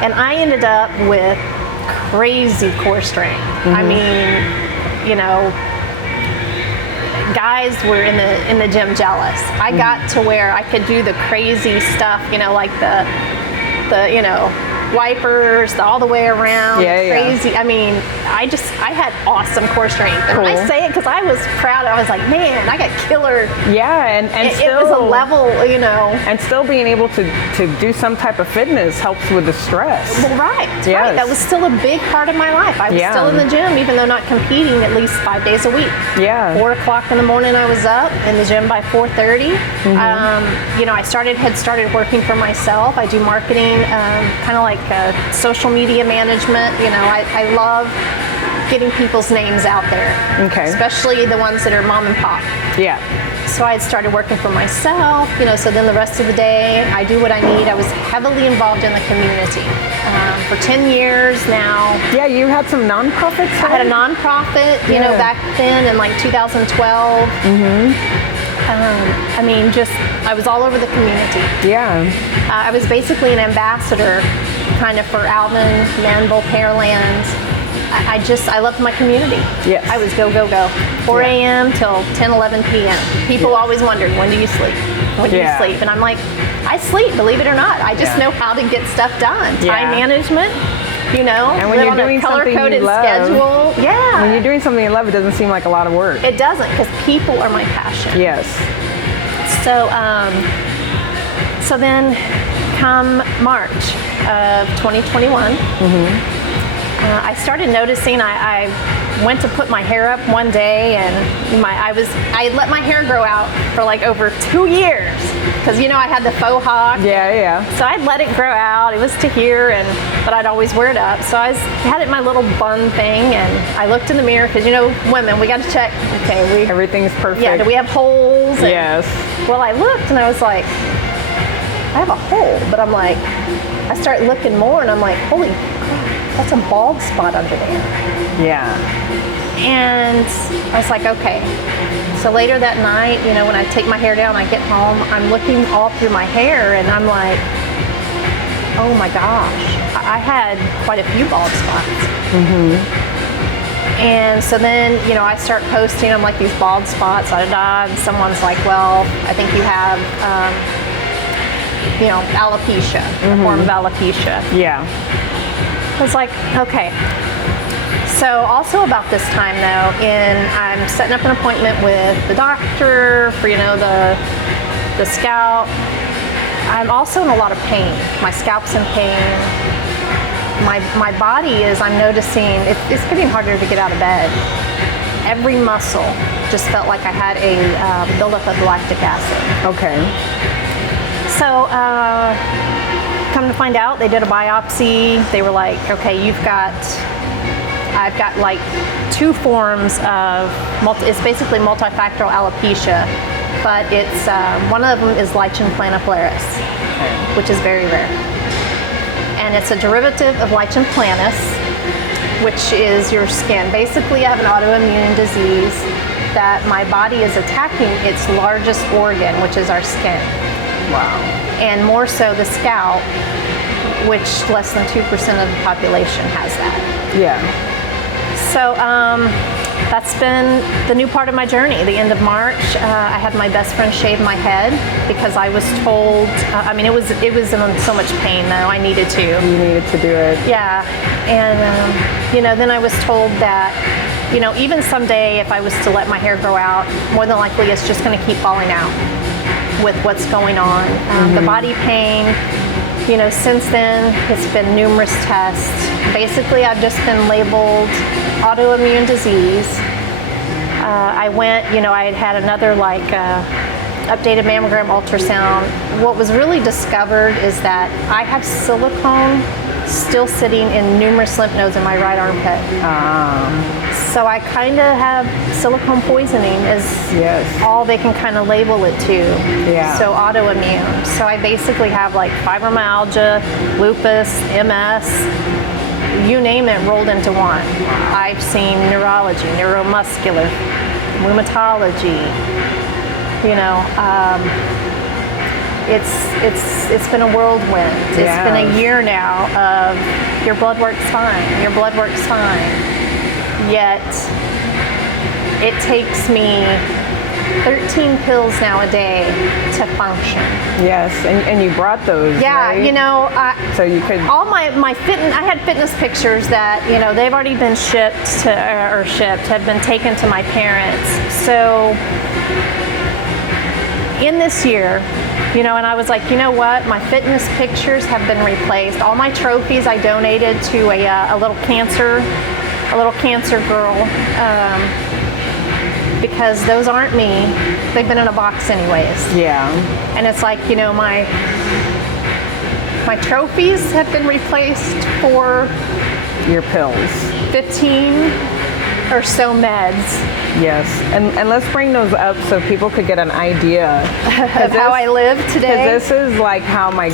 And I ended up with crazy core strength. Mm-hmm. I mean, guys were in the gym jealous. I got to where I could do the crazy stuff, like the wipers all the way around, crazy. I mean, I had awesome core strength. And I say it because I was proud. I was like, man, I got killer. Yeah, and it was a level, you know. And still being able to do some type of fitness helps with the stress. Well, right. That was still a big part of my life. I was still in the gym, even though not competing, at least 5 days a week. Yeah. 4 o'clock in the morning, I was up in the gym by 4:30. You know, I had started working for myself. I do marketing, kind of like social media management. You know, I love getting people's names out there, especially the ones that are mom and pop. Yeah. So I had started working for myself, you know, so then the rest of the day I do what I need. I was heavily involved in the community for 10 years now. Yeah, you had some nonprofits? I had a nonprofit, you know, back then in like 2012. I mean, I was all over the community. Yeah. I was basically an ambassador kind of for Alvin, Manville, Pearland. I loved my community. Yes. I was go, 4 a.m. till 10, 11 p.m. People always wondered, when do you sleep? When do you sleep? And I'm like, I sleep, believe it or not. I just know how to get stuff done. Time management, you know, and when you're doing something you love, schedule. Yeah. When you're doing something you love, it doesn't seem like a lot of work. It doesn't, because people are my passion. Yes. So then come March of 2021, I started noticing I went to put my hair up one day, and I had let my hair grow out for like over 2 years because, you know, I had the faux hawk. Yeah. So I'd let it grow out. It was to here, but I'd always wear it up. So I had it in my little bun thing, and I looked in the mirror because, you know, women, we got to check. Okay, everything's perfect. Yeah, do we have holes? And, yes. Well, I looked and I was like, I have a hole, but I'm like, I start looking more and I'm like, holy crap, that's a bald spot under there. Yeah. And I was like, okay. So later that night, you know, when I take my hair down, I get home, I'm looking all through my hair and I'm like, oh my gosh, I had quite a few bald spots. And so then, you know, I start posting, I'm like, these bald spots, and someone's like, well, I think you have, you know, alopecia, a form of alopecia. Yeah. I was like, okay. So also about this time though, I'm setting up an appointment with the doctor for, you know, the scalp. I'm also in a lot of pain. My scalp's in pain. My body is, I'm noticing, it's getting harder to get out of bed. Every muscle just felt like I had a buildup of lactic acid. Okay. So, come to find out, they did a biopsy. They were like, okay, I've got like 2 forms of, it's basically multifactorial alopecia, but it's, one of them is lichen planopilaris, which is very rare. And it's a derivative of lichen planus, which is your skin. Basically, I have an autoimmune disease that my body is attacking its largest organ, which is our skin. Wow. And more so the scalp, which less than 2% of the population has that. Yeah. So that's been the new part of my journey. The end of March, I had my best friend shave my head because I was told, I mean, it was in so much pain though, I needed to. You needed to do it. Yeah, and you know, then I was told that, you know, even someday if I was to let my hair grow out, more than likely it's just gonna keep falling out with what's going on. The body pain, you know, since then it's been numerous tests. Basically, I've just been labeled autoimmune disease. I went, you know, I had another like updated mammogram ultrasound. What was really discovered is that I have silicone still sitting in numerous lymph nodes in my right armpit. So I kind of have silicone poisoning is all they can kind of label it to. Yeah. So autoimmune. So I basically have like fibromyalgia, lupus, MS, you name it rolled into one. I've seen neurology, neuromuscular, rheumatology, you know, it's been a whirlwind. It's been a year now of your blood work's fine, your blood work's fine. Yet it takes me 13 pills now a day to function. Yes, and you brought those, Yeah, right? you know, so you could... all my fitness, I had fitness pictures that, you know, they've already been have been taken to my parents. So in this year, you know, and I was like, you know what, my fitness pictures have been replaced. All my trophies I donated to a little cancer girl, because those aren't me. They've been in a box anyways. Yeah. And it's like, you know, my trophies have been replaced for Your pills. 15 or so meds. Yes, and let's bring those up so people could get an idea of how I live today. Because this is like how my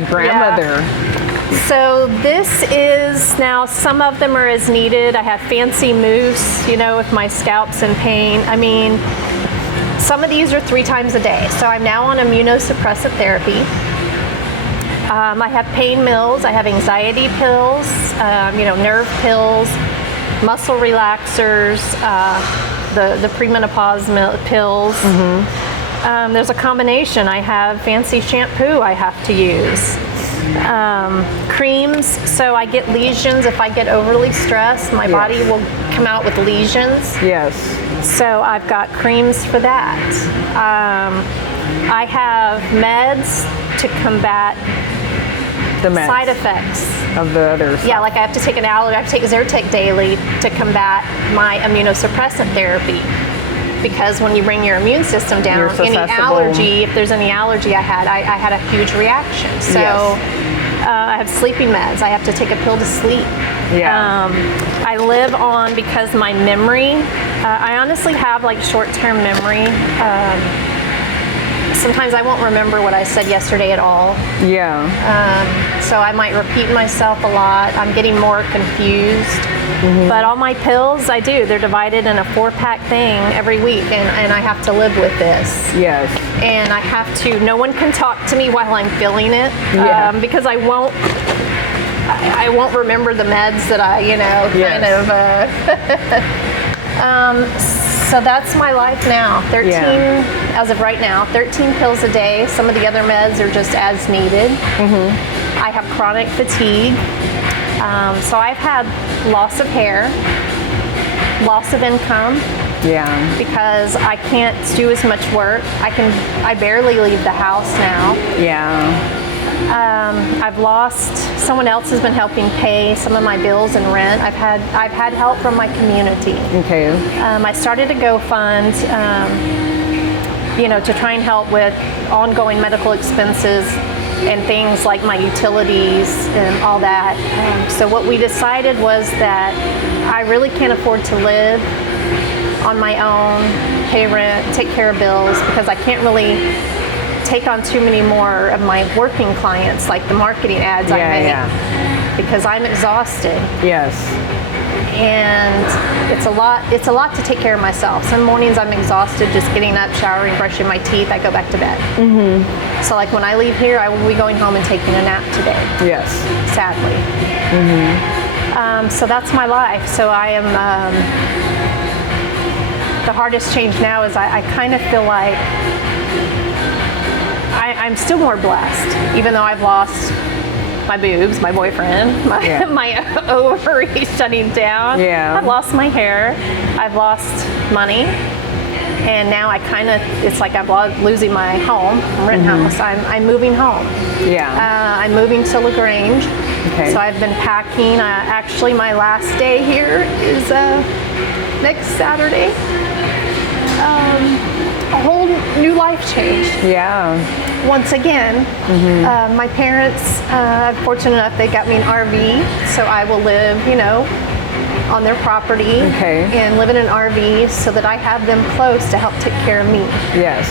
grandmother... Yeah. So this is, now some of them are as needed. I have fancy mousse, you know, if my scalp's in pain. I mean, some of these are 3 times a day. So I'm now on immunosuppressant therapy. I have pain mills, I have anxiety pills, you know, nerve pills, muscle relaxers, the premenopause pills. Mm-hmm. There's a combination. I have fancy shampoo I have to use. Creams, so I get lesions if I get overly stressed. My body will come out with lesions. Yes. So I've got creams for that. I have meds to combat The meds side effects of the others. Yeah, like I have to take an allergy. I have to take Zyrtec daily to combat my immunosuppressant therapy. Because when you bring your immune system down, any allergy, if there's any allergy I had a huge reaction. So I have sleeping meds. I have to take a pill to sleep. Yeah. I live on, because my memory, I honestly have like short-term memory. Sometimes I won't remember what I said yesterday at all. Yeah. So I might repeat myself a lot. I'm getting more confused. Mm-hmm. But all my pills, I do. They're divided in a 4-pack thing every week, and I have to live with this. Yes. And I have to, no one can talk to me while I'm feeling it, because I won't remember the meds that I, you know, kind of. So that's my life now. 13, as of right now, 13 pills a day. Some of the other meds are just as needed. Mm-hmm. I have chronic fatigue. So I've had loss of hair, loss of income. Yeah. Because I can't do as much work. I barely leave the house now. Yeah. I've lost, someone else has been helping pay some of my bills and rent. I've had help from my community. Okay. I started a GoFund, you know, to try and help with ongoing medical expenses and things like my utilities and all that. So what we decided was that I really can't afford to live on my own, pay rent, take care of bills, because I can't really take on too many more of my working clients, like the marketing ads I make, because I'm exhausted. Yes. And it's a lot to take care of myself. Some mornings I'm exhausted just getting up, showering, brushing my teeth, I go back to bed. Mm-hmm. So like when I leave here, I will be going home and taking a nap today. Yes. Sadly. Mm-hmm. So that's my life. So I am, the hardest change now is I kind of feel like I'm still more blessed, even though I've lost my boobs, my boyfriend, my ovaries shutting down. Yeah. I've lost my hair. I've lost money. And now it's like I'm losing my home, renting house. I'm moving home. Yeah. I'm moving to LaGrange. Okay. So I've been packing. Actually, my last day here is next Saturday. A whole new life change. Yeah. Once again, my parents, I'm fortunate enough they got me an RV, so I will live, you know, on their property and live in an RV so that I have them close to help take care of me. Yes.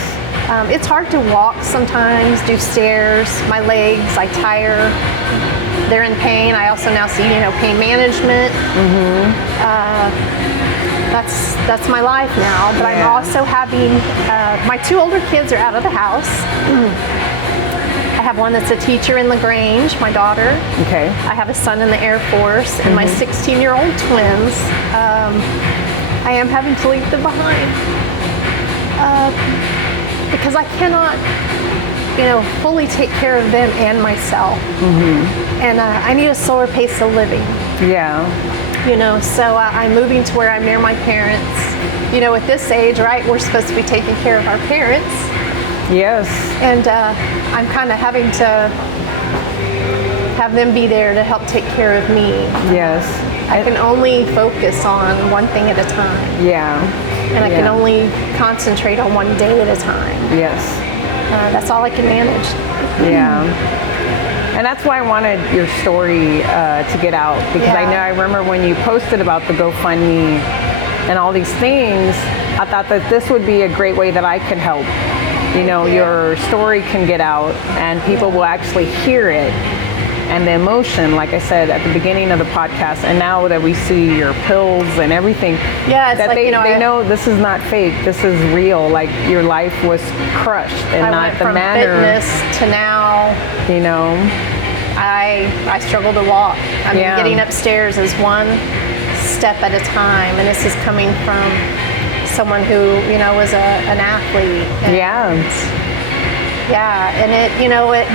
It's hard to walk sometimes, do stairs, my legs, I tire, they're in pain. I also now see, you know, pain management. That's my life now, but I'm also having, my 2 older kids are out of the house. I have one that's a teacher in LaGrange, my daughter. Okay. I have a son in the Air Force, and my 16-year-old twins. I am having to leave them behind. Because I cannot, fully take care of them and myself. And I need a slower pace of living. Yeah. So I'm moving to where I'm near my parents. At this age, right, we're supposed to be taking care of our parents. Yes. And I'm kind of having to have them be there to help take care of me. Yes. I can only focus on one thing at a time. Yeah. And I can only concentrate on one day at a time. Yes. That's all I can manage. Yeah. And that's why I wanted your story to get out, because I remember when you posted about the GoFundMe and all these things, I thought that this would be a great way that I could help. Your story can get out and people will actually hear it. And the emotion, like I said at the beginning of the podcast, and now that we see your pills and everything, it's that like, they know this is not fake, this is real. Like your life was crushed, and I not went the from manner. fitness to now, I struggle to walk. I mean, getting upstairs is one step at a time, and this is coming from someone who was an athlete. And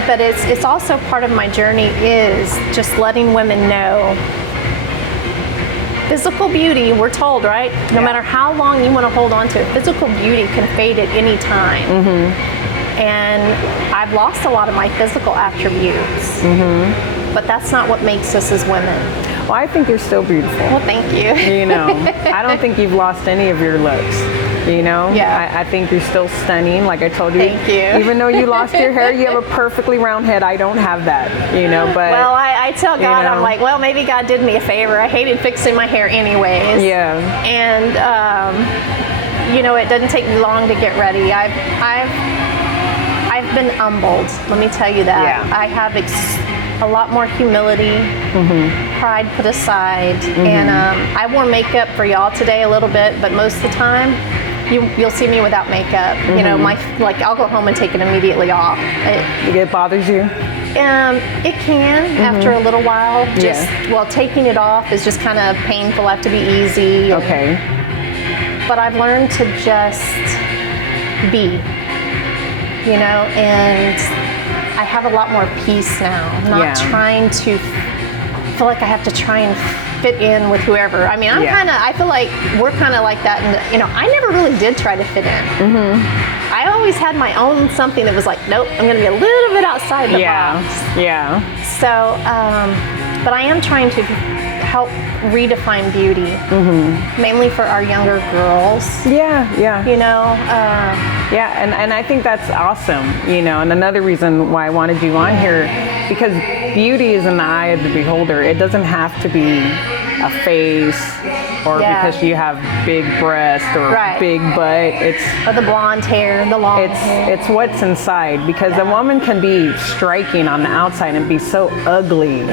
but it's also part of my journey is just letting women know physical beauty, we're told, right? No matter how long you want to hold on to it, physical beauty can fade at any time. And I've lost a lot of my physical attributes, but that's not what makes us as women. Well, I think you're still beautiful. Well, thank you. I don't think you've lost any of your looks. I think you're still stunning, like I told you. Thank you. Even though you lost your hair, you have a perfectly round head. I don't have that, but. Well, I tell God, I'm like, well, maybe God did me a favor. I hated fixing my hair anyways. Yeah. And, it doesn't take me long to get ready. I've been humbled, let me tell you that. Yeah. I have a lot more humility, pride put aside, and I wore makeup for y'all today a little bit, but most of the time, you'll see me without makeup. I'll go home and take it immediately off. It bothers you? It can after a little while. Taking it off is just kind of painful. I have to be easy. Okay. But I've learned to just be, and I have a lot more peace now. I'm not trying to feel like I have to try and fit in with whoever. I mean, I feel like we're kind of like that. And, I never really did try to fit in. I always had my own something that was like, nope, I'm going to be a little bit outside the box. Yeah. So, but I am trying to help redefine beauty, mainly for our younger girls. And I think that's awesome, and another reason why I wanted you on here, because beauty is in the eye of the beholder. It doesn't have to be a face or because you have big breasts or big butt. Or the blonde hair, the long hair. It's what's inside, because a woman can be striking on the outside and be so ugly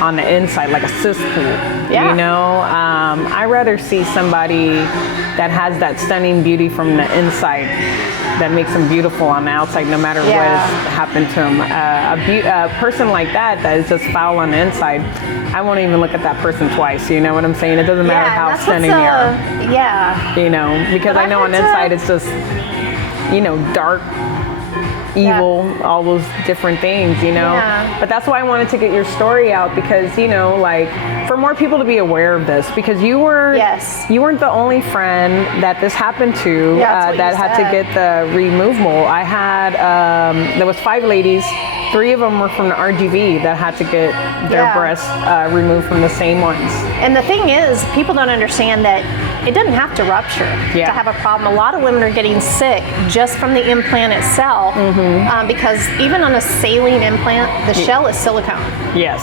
on the inside, like a cesspool. I'd rather see somebody that has that stunning beauty from the inside that makes them beautiful on the outside, no matter what has happened to them. A person like that is just foul on the inside, I won't even look at that person twice. You know what I'm saying? It doesn't matter how stunning you are. Because I know on the inside it's just, dark, evil, all those different things, But that's why I wanted to get your story out, because, for more people to be aware of this, because you weren't the only friend that this happened to that had to get the removal. I had, there was 5 ladies, 3 of them were from the RGV that had to get their breasts removed from the same ones. And the thing is, people don't understand that it doesn't have to rupture to have a problem. A lot of women are getting sick just from the implant itself, because even on a saline implant, the shell is silicone. Yes.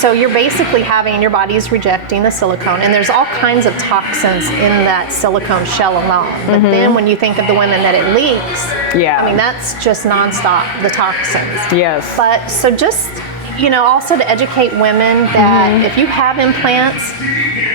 So you're basically having, your body's rejecting the silicone, and there's all kinds of toxins in that silicone shell alone. But then when you think of the women that it leaks, I mean, that's just nonstop, the toxins. Yes. But so just, also to educate women that if you have implants,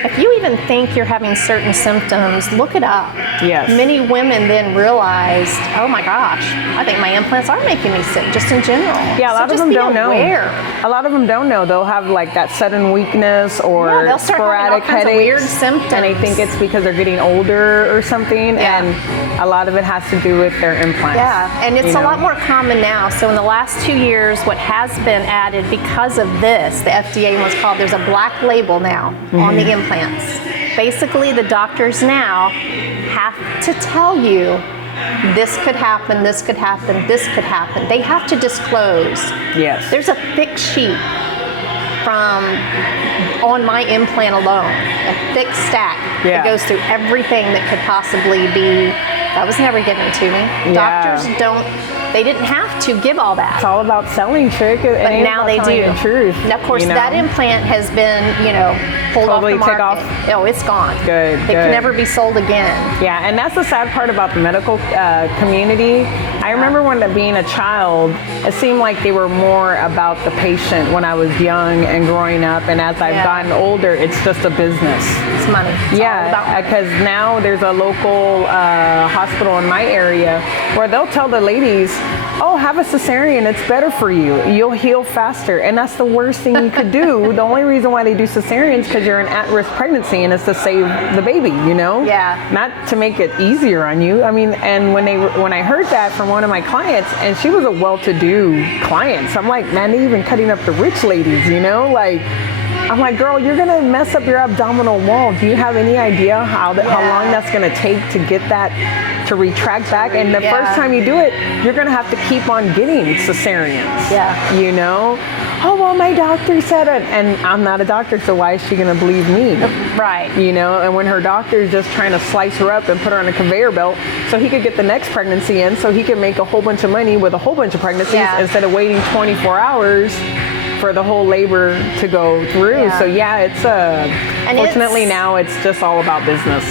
if you even think you're having certain symptoms, look it up. Yes. Many women then realized, oh my gosh, I think my implants are making me sick, just in general. Yeah, a lot of them don't know. Aware. A lot of them don't know. They'll have like that sudden weakness or they'll start sporadic having all kinds of headaches, weird symptoms. and they think it's because they're getting older or something. Yeah. And a lot of it has to do with their implants. Yeah, and it's a lot more common now. So in the last 2 years, what has been added because of this, the FDA was called, there's a black label now on the implants. Basically, the doctors now have to tell you this could happen, this could happen, this could happen. They have to disclose. Yes. There's a thick sheet on my implant alone, a thick stack that goes through everything that could possibly be. That was never given to me. Doctors they didn't have to give all that. It's all about selling, Trick. But now they do. The truth. And of course, that implant has been, pulled totally off the market. off. Oh, it's gone. Good. It can never be sold again. Yeah, and that's the sad part about the medical community. I remember when being a child, it seemed like they were more about the patient when I was young and growing up. And as I've gotten older, it's just a business. It's money. It's all about money. Because now there's a local hospital in my area where they'll tell the ladies, oh, have a cesarean, it's better for you. You'll heal faster. And that's the worst thing you could do. The only reason why they do cesareans is because you're an at-risk pregnancy and it's to save the baby, Yeah. Not to make it easier on you. I mean, and when I heard that from one of my clients, and she was a well-to-do client, so I'm like, man, they even cutting up the rich ladies, I'm like, girl, you're gonna mess up your abdominal wall. Do you have any idea how long that's gonna take to get that to retract back? And the first time you do it, you're gonna have to keep on getting cesareans. Yeah. Oh, well, my doctor said it, and I'm not a doctor, so why is she gonna believe me? Right. And when her doctor is just trying to slice her up and put her on a conveyor belt so he could get the next pregnancy in, so he could make a whole bunch of money with a whole bunch of pregnancies instead of waiting 24 hours for the whole labor to go through. Yeah. So fortunately now it's just all about business,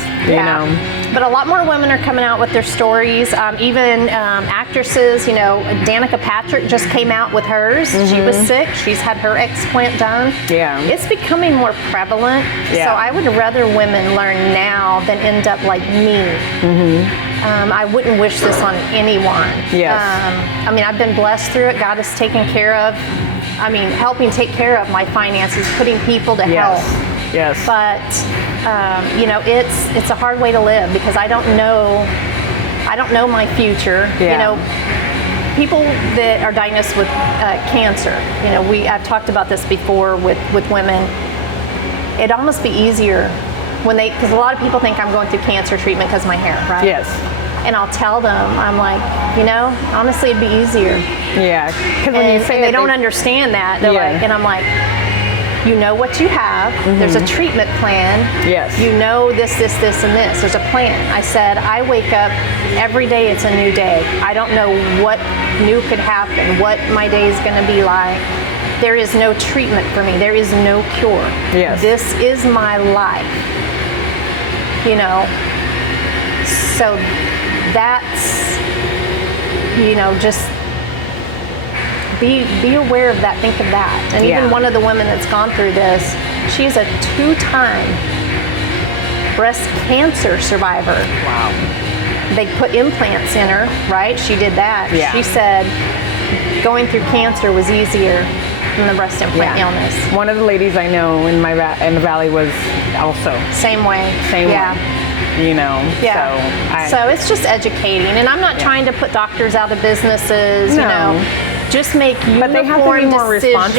But a lot more women are coming out with their stories. Even actresses, Danica Patrick just came out with hers. She was sick. She's had her explant done. Yeah. It's becoming more prevalent. Yeah. So I would rather women learn now than end up like me. I wouldn't wish this on anyone. Yes. I've been blessed through it. God has taken care of, helping take care of my finances, putting people to help. Yes. But it's a hard way to live because I don't know my future. Yeah. People that are diagnosed with cancer. I've talked about this before with women. It'd almost be easier because a lot of people think I'm going through cancer treatment because of my hair, right? Yes. And I'll tell them, I'm like, honestly, it'd be easier. Yeah. Because when you say they don't understand that, they're like, and I'm like, you know what you have. There's a treatment plan. Yes. You know this, and this. There's a plan. I said, I wake up every day, it's a new day. I don't know what new could happen, what my day is going to be like. There is no treatment for me. There is no cure. Yes. This is my life. So that's, just be aware of that, think of that. And even one of the women that's gone through this, she's a 2-time breast cancer survivor. Wow. They put implants in her, right? She did that. Yeah. She said going through cancer was easier than the breast implant illness. One of the ladies I know in the Valley was also same way. So it's just educating, and I'm not trying to put doctors out of businesses. Just make uniform but they have to be more decisions.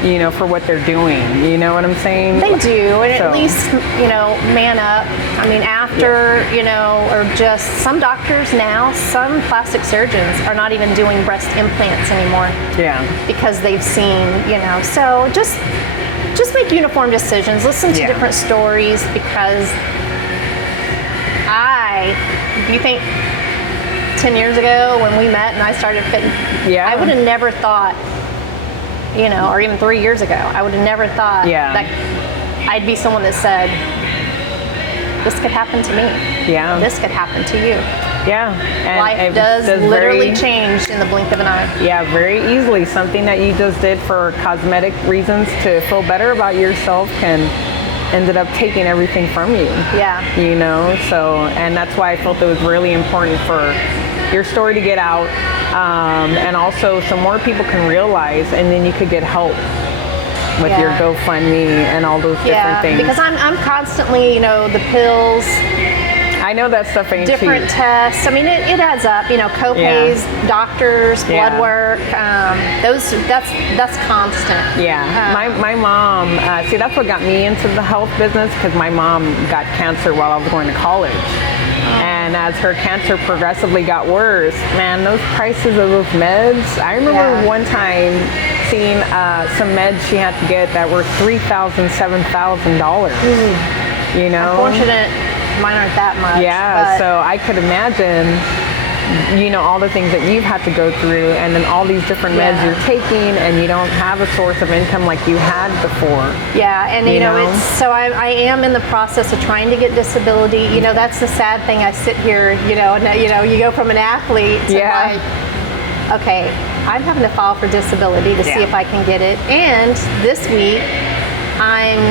Responsible, for what they're doing. You know what I'm saying? They do, and at least, man up. After, or just some doctors now, some plastic surgeons are not even doing breast implants anymore. Yeah. Because they've seen, so just make uniform decisions. Listen to different stories because do you think 10 years ago when we met and I started fitting, I would have never thought, or even 3 years ago, I would have never thought that I'd be someone that said, this could happen to me. Yeah. This could happen to you. Yeah. And life does literally change in the blink of an eye. Yeah, very easily. Something that you just did for cosmetic reasons to feel better about yourself can ended up taking everything from you. Yeah. You know, so, and that's why I felt it was really important for your story to get out, and also so more people can realize, and then you could get help with your GoFundMe and all those different things. Because I'm constantly, the pills, I know that stuff ain't different cheap. tests. I mean, it adds up. Co-pays, doctors, blood work. That's constant. Yeah, my mom. See, that's what got me into the health business, because my mom got cancer while I was going to college, and as her cancer progressively got worse, man, those prices of those meds. I remember one time seeing some meds she had to get that were $3,000, $7,000. You know, Unfortunate. Mine aren't that much. Yeah, so I could imagine, all the things that you've had to go through, and then all these different meds you're taking, and you don't have a source of income like you had before. Yeah, and it's so I am in the process of trying to get disability. That's the sad thing. I sit here, and you go from an athlete to like, okay, I'm having to file for disability to see if I can get it. And this week, I'm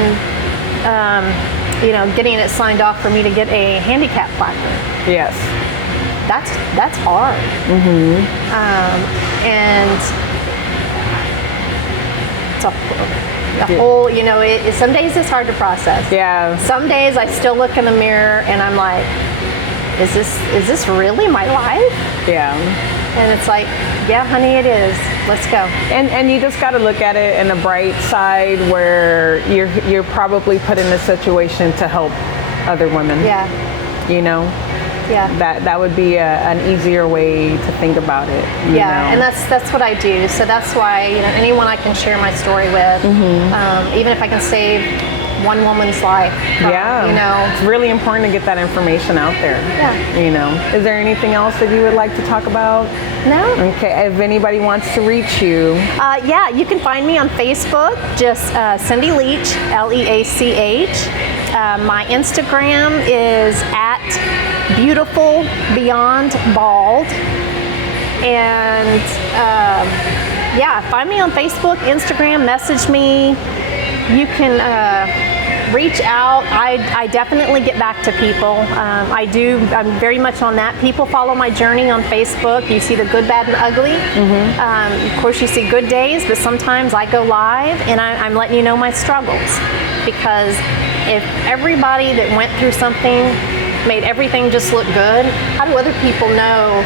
getting it signed off for me to get a handicap placard. Yes. That's hard. And it's a whole, some days it's hard to process. Yeah. Some days I still look in the mirror and I'm like, is this really my life? Yeah. And it's like, yeah, honey, it is. Let's go. And you just got to look at it in the bright side, where you're probably put in a situation to help other women. Yeah. Yeah. That would be an easier way to think about it. And that's what I do. So that's why anyone I can share my story with, even if I can save one woman's life. It's really important to get that information out there. Yeah. Is there anything else that you would like to talk about? No. Okay. If anybody wants to reach you, you can find me on Facebook, just Cindy Leach, Leach. My Instagram is at Beautiful Beyond Bald, and find me on Facebook, Instagram, message me. You can reach out. I definitely get back to people. I'm very much on that. People follow my journey on Facebook. You see the good, bad, and ugly. Of course, you see good days, but sometimes I go live and I'm letting you know my struggles. Because if everybody that went through something made everything just look good, how do other people know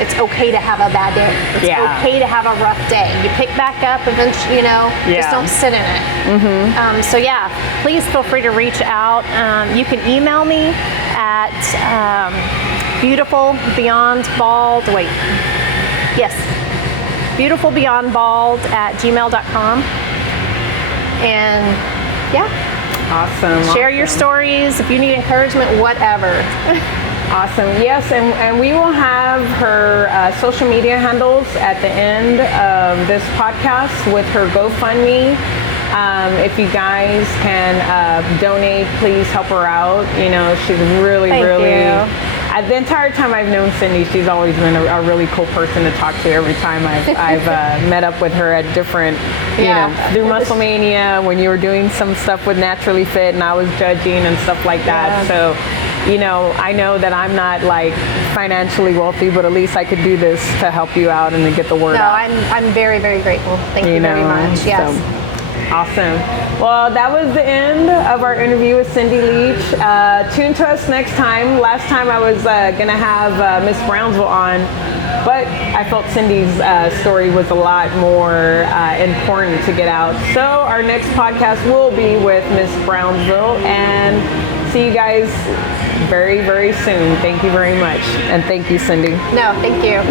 it's okay to have a bad day? It's okay to have a rough day. You pick back up eventually, just don't sit in it. Please feel free to reach out. You can email me at beautifulbeyondbald@gmail.com. And awesome. Share your stories. If you need encouragement, whatever. Awesome. Yes, and we will have her social media handles at the end of this podcast with her GoFundMe. If you guys can donate, please help her out. She's really, the entire time I've known Cindy, she's always been a really cool person to talk to. Every time I've met up with her at different, through Musclemania, when you were doing some stuff with Naturally Fit and I was judging and stuff like that. So, I know that I'm not like financially wealthy, but at least I could do this to help you out and to get the word out. No, I'm very, very grateful. Thank you very much. Yes. So, awesome. Well, that was the end of our interview with Cindy Leach. Tune to us next time. Last time I was going to have Miss Brownsville on, but I felt Cindy's story was a lot more important to get out. So our next podcast will be with Miss Brownsville, and see you guys very, very soon. Thank you very much. And thank you, Cindy. No, thank you.